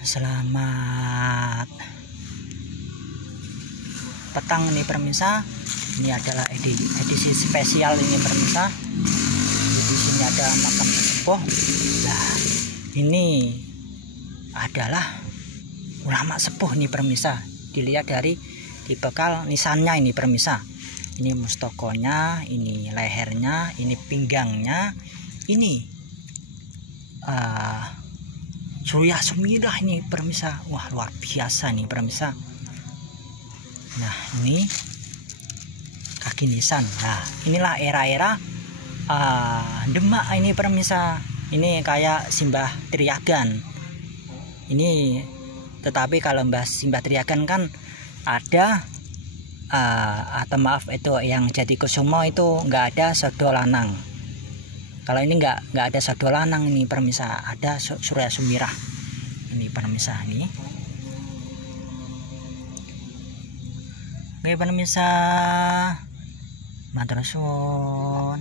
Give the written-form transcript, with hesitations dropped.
Selamat petang nih pemirsa. Ini adalah edisi spesial ini pemirsa. Di sini ada makam sesepuh. Nah, ini adalah ulama sepuh nih pemirsa. Dilihat dari dibekal nisannya ini pemirsa. Ini mustokonya, ini lehernya, ini pinggangnya, ini Surya Sumirah ini pemirsa. Wah, luar biasa nih pemirsa. Nah, ini kaki nisan. Nah, inilah era-era Demak ini pemirsa. Ini kayak Simbah Triyagad. Ini tetapi kalau Mbah Simbah Triyagad kan ada atau maaf itu yang Jati Kusumo itu nggak ada Sodo Lanang. Kalau ini nggak ada Sodo Lanang ini pemirsa, ada Surya Sumirah ini pemirsa ini. Oke pemirsa, matur suwun.